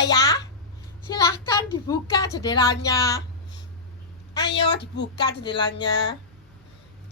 saya. Silahkan dibuka jendelanya. Ayo dibuka jendelanya.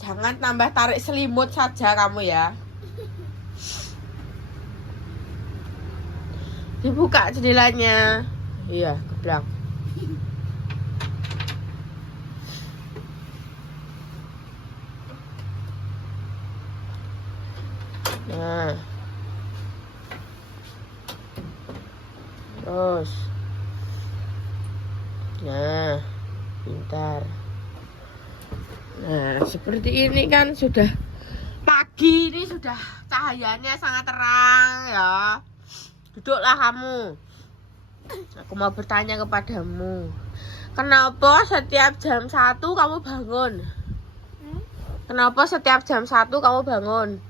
Jangan tambah tarik selimut saja kamu ya. Dibuka jendelanya. Iya, keblak. Nah. Terus. Nah, pintar. Nah, seperti ini kan sudah pagi, ini sudah cahayanya sangat terang ya. Duduklah kamu. Aku mau bertanya kepadamu. Kenapa setiap jam 1 kamu bangun? Kenapa setiap jam 1 kamu bangun?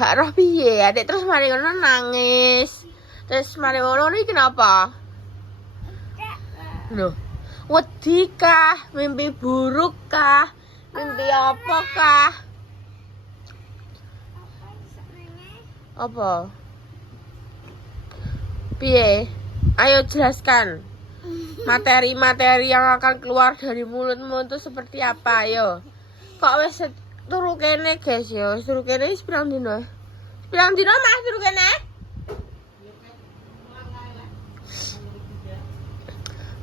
Gak roh piye, adik terus mari ngono nangis. Terus mari ngono iki kenapa? Loh, wedi kah? Mimpi buruk kah? Mimpi apa kah? Apa? Piye? Ayo jelaskan. Materi-materi yang akan keluar dari mulutmu itu seperti apa, ayo. Kok wis turu kene, guys, ya. Wis turu kene wis pirang dino? Pirang dino Mas turu kene?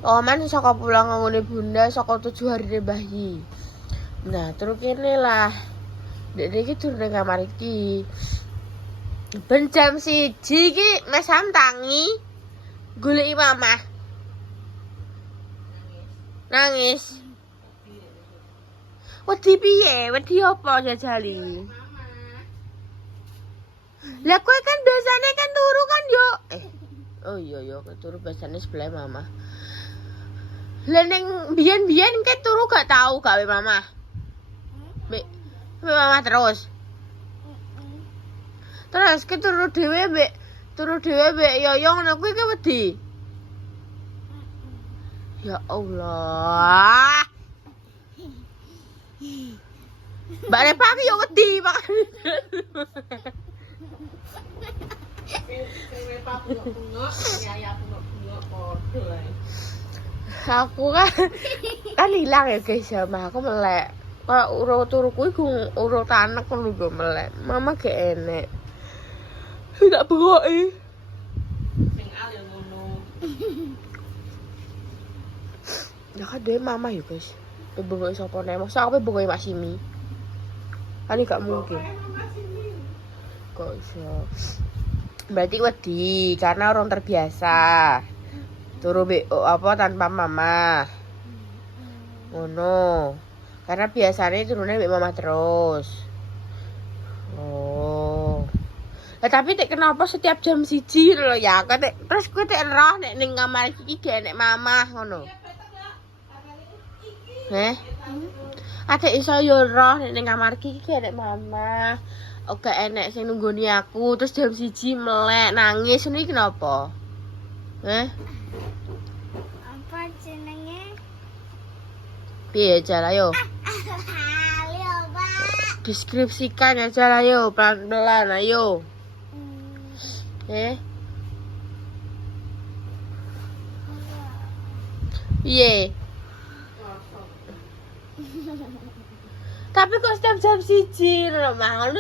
Oh, man saka pulang ngene Bunda saka 7 hari bayi. Nah, turu kene lah. Dek iki turu nang kamar iki. Ben jam 1 iki Mas Ham tangi goleki Mama. Nangis. Wedi piye? Wedi apa jajali? Lah kowe kan biasanya kan turu kan yo. Oh iya yo, turu biasanya sebelah Mama. Lah ning biyen-biyen ke turu gak tahu gawe Mama. Mbek Mama terus. Terus ke turu dhewe mbek Yoyo ngono kuwi ke wedi. Ya Allah. Mbak Repa ki yo wedi makane. Aku kan hilang ya guys ya, mah aku melek. Kalau urut turuku iku urut anak kan juga melek. Mama gak enek. Tidak bengoki. Sing al yo ngono. Ya kan dhewe mama ya guys. Bengoki sapa nek masa aku bengoki Mak Simi. Kan gak mungkin. Kok iso. Berarti wedi karena orang terbiasa. Turu apa tanpa Mama. Ngono. Karena biasanya turunnya mbek Mama terus. Oh. Tapi kenapa setiap jam 1 lho ya? Terus kowe roh nek ning kamar iki gak enek Mama ngono. Ada iso yo roh nek ning kamar iki gak enek Mama. Oke enek sing nunggoni aku terus jam 1 melek nangis ini kenapa? Apa jenenge? Piye cara yo? Deskripsikan ya cara yo pelan-pelan ayo. Piye? Tapi kok setiap jam 1 lho mah ngono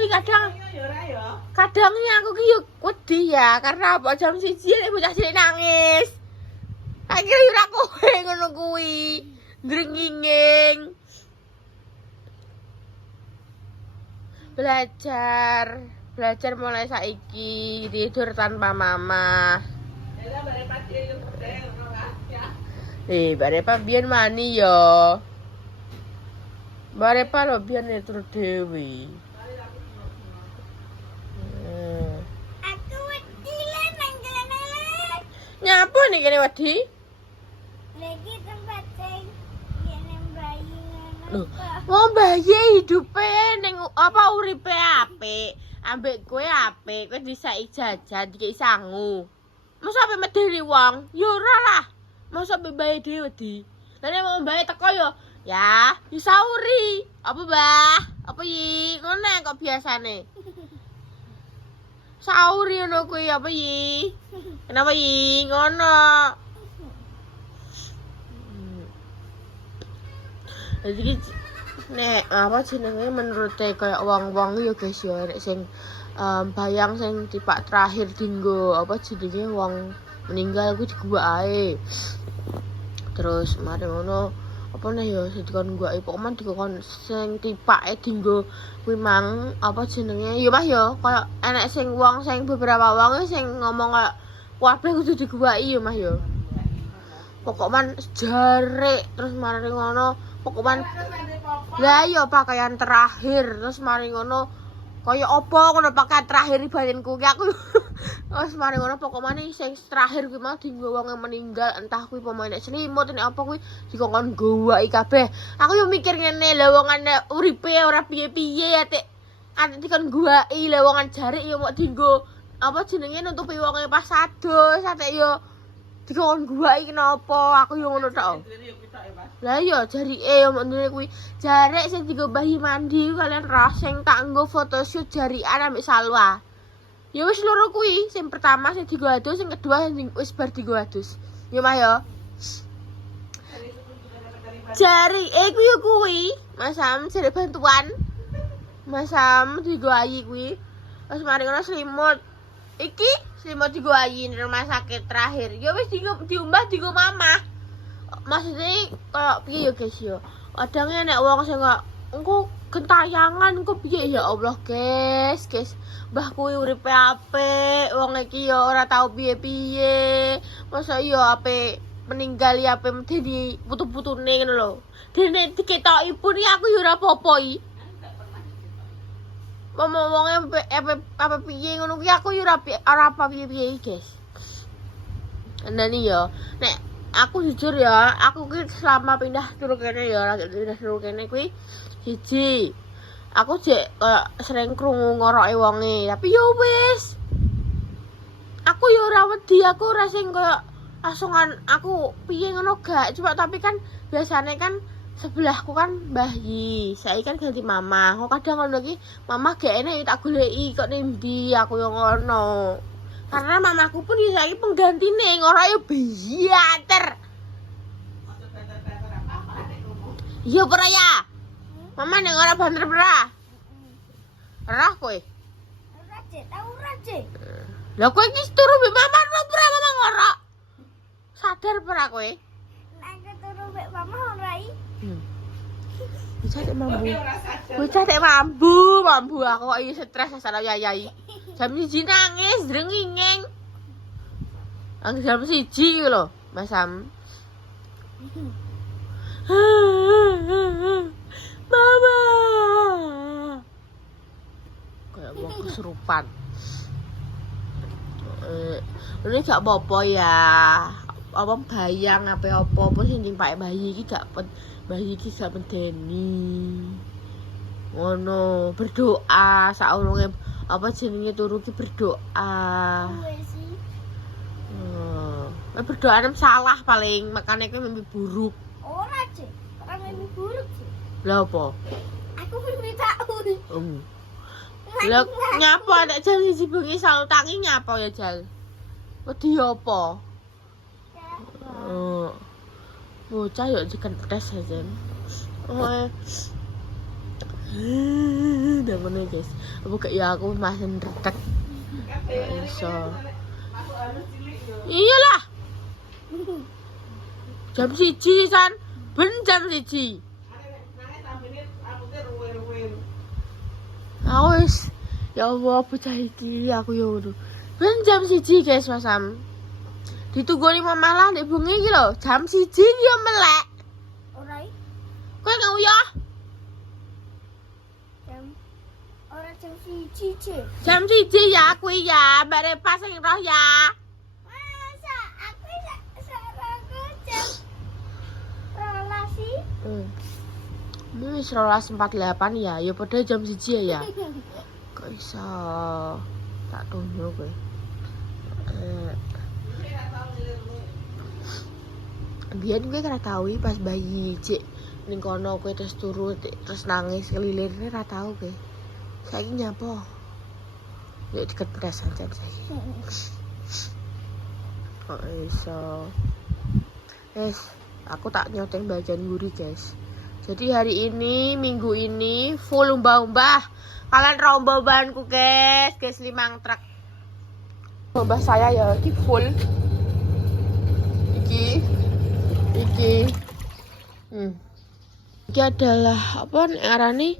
kadangnya aku ki yo wedi ya karena apa jam 1 nek bocah cilik nangis. Akhire ora kowe ngono kuwi. Drenginging. Belajar mulai saiki tidur tanpa Mama. Mbak Repa biyen mani yo. Mbak Repa lho biyen turu dhewe. Aku wedi lan nang Nyapa nih kene wedi? lagi tempat sing kene bayi Loh, ngono. wong bayi hidupe ning apa uripe apik, ambek kowe apik, kowe bisa jajan dikek sangu. Masa ape medeni wong? Ya ora lah. Masa ape bayi dhewe wedi. Lah nek wong bayi teko ya disauri. Apa, Mbah? Apa iki? Ngono kok biasane. Sahur ngono kuwi apa yi? Kenapa yi ngono? Jadi nek apa jenenge menurut kayak wong-wong ya guys ya nek sing bayang sing tipak terakhir dinggo apa jenenge wong meninggal kuwi digua ae. Terus mari ngono apa nih ya dikon gua pokoknya dikon sing tipake dinggo kuwi mang apa jenenge ya Mas ya kaya enek sing wong sing beberapa wong sing ngomong kaya kabeh kudu diguwaki ya Mas ya. Pokoknya jare terus mari ngono pokoknya lah ya pakaian terakhir terus mari ngono kaya apa ngono pakaian terakhir batinku ki aku terus mari ngono pokoknya sing terakhir kuwi mau dinggo wong yang meninggal entah kuwi pemain selimut nek apa kuwi dikon gowaki kabeh aku yo mikir ngene lha wong uripe ora piye-piye ya tek ate dikon gowaki lha wong jare yo mau dinggo apa jenenge nutupi wong pas ados ate yo dikon gowaki kenapa aku yo ngono tok. Lah iya jarike yo menene kuwi jarek sing digo bayi mandi kalian roh sing tak nggo photoshoot jarikan ambek Salwa. Ya wis loro kuwi, sing pertama sing digo adus, sing kedua sing wis bar digo adus. Yo Mas yo. Jarike kuwi yo kuwi, Mas Sam jare bantuan. Mas Sam digo ayi kuwi. Terus mari ngono selimut. Iki selimut digo ayi di rumah sakit terakhir. Ya wis diumbah digo mama. Maksudnya kayak piye ya guys ya kadangnya nek wong sing kok engko gentayangan engko piye ya Allah guys mbah kuwi uripe apik wong iki ya ora tau piye-piye masa iya apik meninggal ya apik medeni putu-putune ngono lho dene diketoki pun aku ya ora apa-apa iki wong apa piye ngono kuwi aku ya ora apa piye-piye guys ndani ya nek aku jujur ya, aku ki selama pindah turun kene ya, lagi pindah turun kene kuwi siji. Aku jek sering krungu ngoroke wonge, tapi yo wis. Aku yo ora wedi, aku ora sing koyo langsungan aku piye ngono gak. Cuma tapi kan biasanya kan sebelahku kan Mbah Yi, saiki kan ganti Mama. Kok kadang ngono ki, Mama gak enek tak goleki kok ning ndi aku yo ngono. Karena mamaku pun saiki penggantine ora yo biater. Iya ora ya? Mama ning ora banter ora. Ora kowe. Ora cek, tau ora cek. Lah kowe iki turu mbek mama ora mama ngora. Sadar ora kowe? Nek turu mbek mama ora i. Bocah tek mambu. Bocah tek mambu aku kok iki stres asal yayai. Jam 1 nangis, drengingeng. Ang jam 1 iki lho, Mas Sam. Mama. Kayak mau kesurupan. Ini gak apa-apa ya. Apa bayang apa sing pakai bayi iki gak bayi iki gak medeni. Ngono, berdoa saurunge apa jenenge turu ki berdoa. Berdoa nem salah paling makane kowe mimpi buruk. Ora cek, ora mimpi buruk sih. Lah apa? Aku mimpi taun. Lah nyapa nek jam 1 bengi selalu tangi nyapa ya Jal? Wedi apa? Bocah yo dikentes aja. Udah mana guys? Buka ya aku masih retek. Iso. Iyalah. Jam 1 san. Ben jam 1. Awes. Ya Allah bocah iki aku yo ngono. Ben jam 1 guys Mas Sam. Ditunggu mama lah nek bengi iki lho. Jam 1 yo melek. Ora i. Kowe gak uyah? Jam 1 cek. Jam 1 ya kuwi ya, Mbak Repa sing roh ya. Masa aku saraku jam relasi. Wis 12.48 ya, ya padha jam 1 ya. Kok iso tak tunjuk kowe. Biyen kowe ora tau pas bayi cek ning kono kowe terus turu terus nangis kelilirne ora tau kowe. Saiki nyapa? Yuk diket beras aja saya. Kok iso. Aku tak nyoteng bagian gurih guys. Jadi hari ini, minggu ini full umbah-umbah. Kalian rombonganku guys 5 truk. Umbah saya ya, ini full. Iki. Iki adalah apa ngarani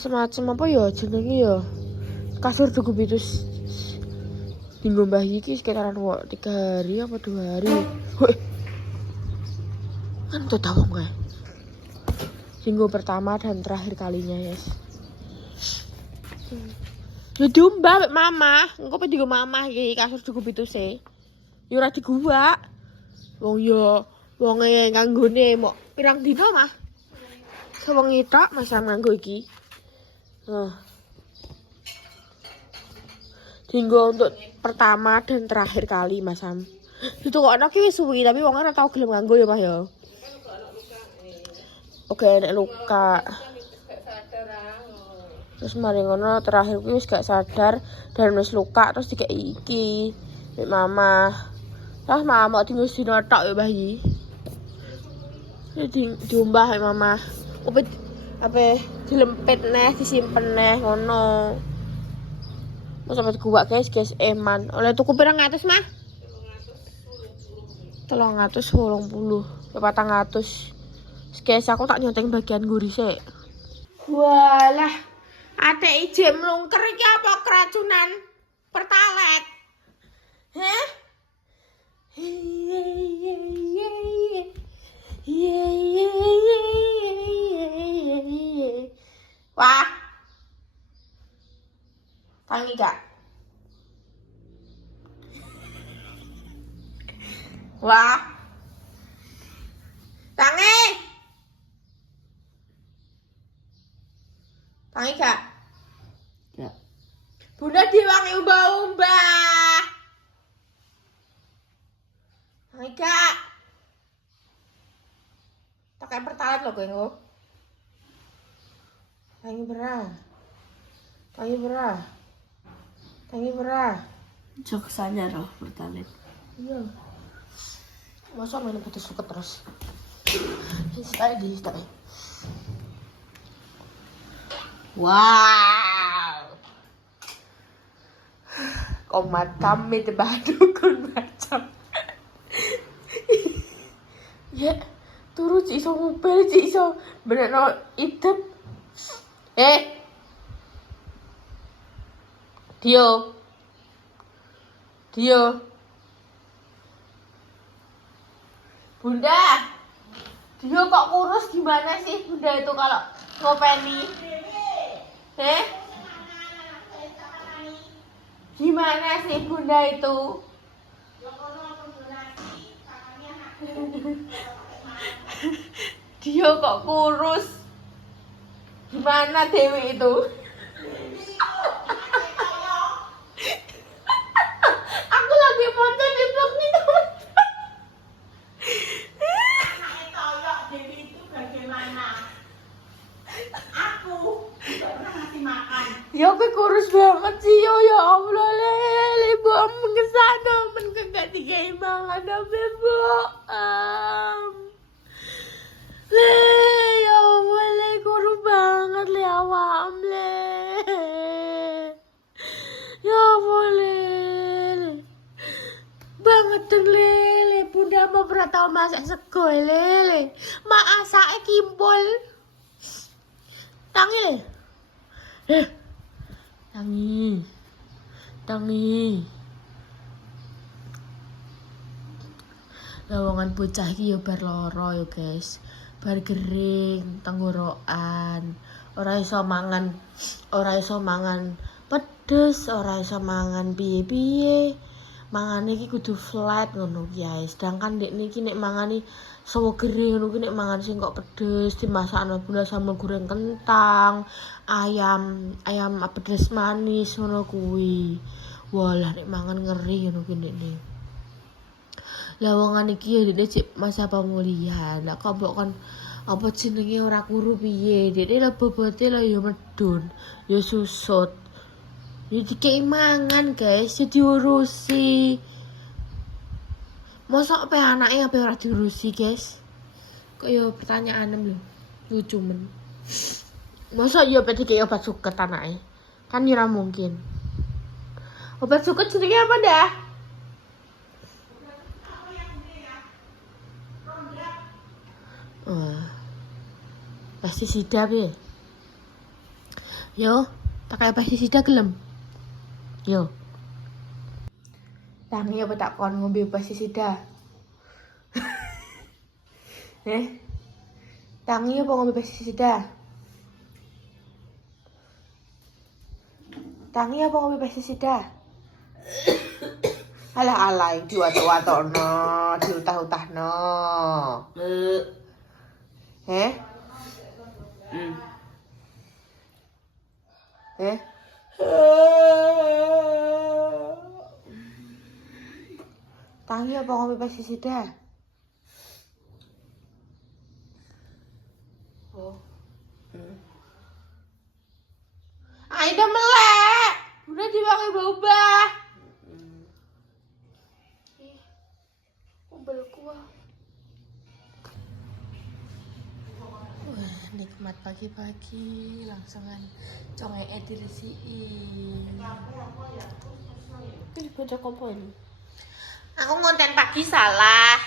semacam apa ya jenenge ya. Kasur cukup itu dinggo mbah iki sekitaran 3 hari apa 2 hari. Kan tuh tahu nggak? Dinggo pertama dan terakhir kalinya yes. Ya diumbah mek mama, engko pe digo mama iki kasur cukup itu sih. Ya ora digua. Wonge kanggone mok pirang dina mah. Sewengi tok masa nganggo iki. Dinggo untuk pertama dan terakhir kali Mas Sam. Itu kok ana ki wis suwi tapi wong ora tau gelem nganggo ya Mas ya. Oke, nek luka. Terus mari ngono terakhir kuwi wis gak sadar dan wis luka terus dikeki iki. Nek mama. Lah mama tinggal dino tok ya bayi. Diumbah nek mama. Upit apa dilempit neh disimpen neh ngono. Mau sampai gua guys eman. Oleh tuku pirang ngatus mah? 380. Ya 400. Guys aku tak nyonteng bagian gurih sih. Walah, ate ije mlungker iki apa keracunan pertalet? Heh? Wah. Tangi gak? Wah. Tangi. Tangi gak? Ya. Bunda diwangi umbah-umbah. Tangi gak? Pakai pertalet loh gue. Tangi berah. Jok saja roh pertalit. Iya. Masa main putus suket terus. Sekali. Wow. Komat kami tebadukun macam. Ya, turu cik iso ngupil, cik iso bener-bener idep. Dio. Bunda. Dio kok kurus gimana sih Bunda itu kalau ngopeni? Gimana sih Bunda itu? Dio kok kurus? Gimana Dewi itu? Aku lagi foto di blog nih teman. Dewi itu bagaimana? Aku juga pernah ngasih makan. Ya aku kurus banget sih ya Allah lele bom kesana men kagak dikai mangan apa bu ya Allah le kurus banget le awam le ya Allah le banget tuh lele bunda mau pernah tau masak sego lele masak kimpul tangi tangi lawongan bocah iki ya bar loro ya guys bar gering tenggorokan ora iso mangan pedes ora iso mangan piye-piye mangane iki kudu flat ngono guys sedangkan dek niki nek mangani sawo gering ngono ki nek mangan sing kok pedes dimasakno gula sambal goreng kentang ayam pedes manis ngono kuwi walah nek mangan ngeri ngono ki ndekne lawongan iki ya dek cek masa pemulihan lah kok mbok kon apa jenenge ora kuru piye dek lah bobote lah ya medun ya susut Ya dikei mangan, guys, ya diurusi. Mosok pe anake apa ora diurusi, guys? Kok yo pertanyaan lho. Lucu men. Mosok yo pe dikei obat suket anake. Kan ora mungkin. Obat suket jenenge apa dah? Pestisida piye? Yo, tak kayak pestisida gelem. Yo. Tangi apa tak kon ngombe pestisida? Tangi apa ngombe pestisida? Tangi apa ngombe pestisida? Alah diwatok-watokno, diutah-utahno. Tangi apa ngombe pestisida? Aida melek. Udah dipakai berubah. Umbelku. Wah, nikmat pagi-pagi langsangan conge diresiin. Ini bocah apa ini? Aku ngonten pagi salah.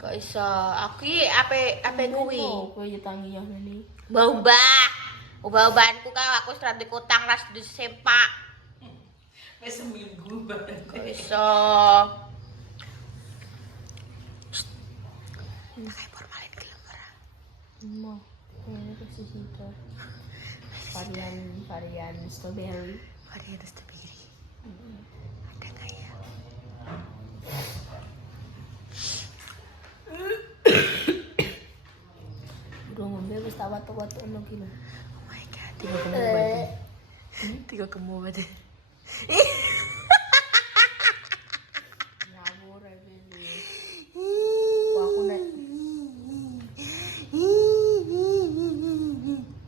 Kok iso? Aku iki ape kuwi? Kowe yo tangi ya ngene. Mbah. Ubah-ubahanku kan aku wis ra ndek utang ras di sempak. Wis seminggu bareng. Kok iso? Pakai formalin gelem ora? Mau ini pestisida. Varian strawberry. Varian strawberry. Ada nggak ya? Udah ngombe wis tak watuk-watukno ki lho. Oh my god, tiga kemu berarti. Tiga kemu berarti. Ngawur ae iki. Kok aku nek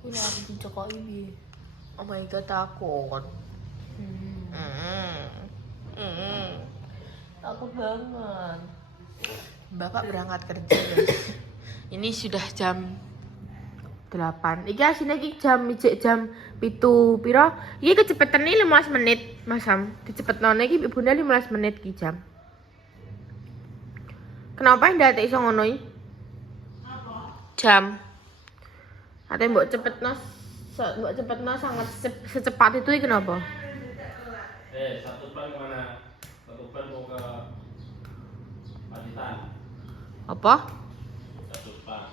kuwi aku dicokoki piye? Oh my god, takut. Takut banget. Bapak berangkat kerja, guys. Ini sudah jam 8. Iki asine iki jam 7 piro? Iki kecepetane 15 menit, Mas Sam. Dicepetnone iki ibune 15 menit iki jam. Kenapa ndak iso ngono iki? Jam. Ate mbok cepetno sangat secepat itu kenapa? Satu plan kemana? Satu plan mau ke Pacitan. Apa? Satu plan.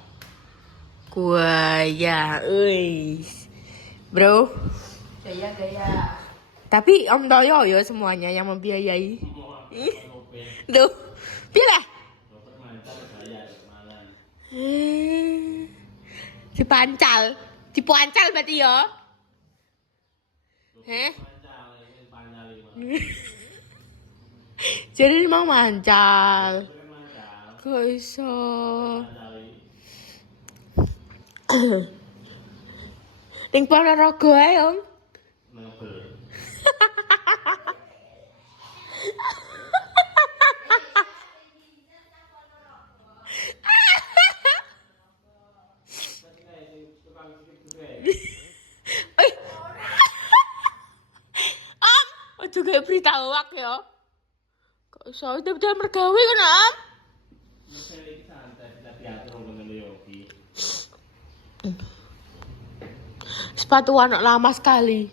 Kuaya, bro. Gaya-gaya. Tapi Om Toyo ya semuanya yang membiayai. Tuh, pilih. Dipancal berarti ya. Jadi mau mancal. Kok iso? Ning Ponorogo ae, Om. Ojo gawe berita hoak ya. Kok iso udah mergawe kan, Om? Sepatu anak lama sekali.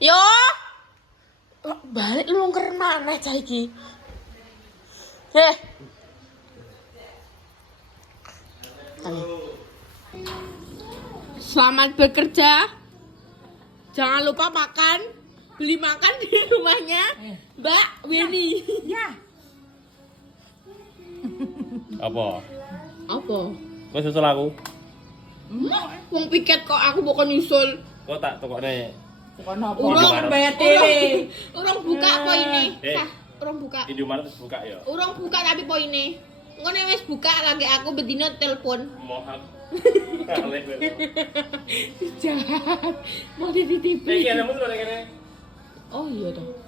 Yo. Balik lu ngker maneh cah iki. Selamat bekerja. Jangan lupa beli makan di rumahnya Mbak Weni. Ya. Apa? Kau susul aku? Wong piket kok aku bukan nyusul. Kau tak tokone? Bukan apa. Urung bayar tele. Urung buka poine. Eh. Urung buka. Indomaret buka ya? Urung buka tapi poine. Ngono wis buka lagi aku bedino telepon. Mohak. Kaleh kowe. jahat. Mau dititipin. Iki ada mulu nek kene. Oh iya dong.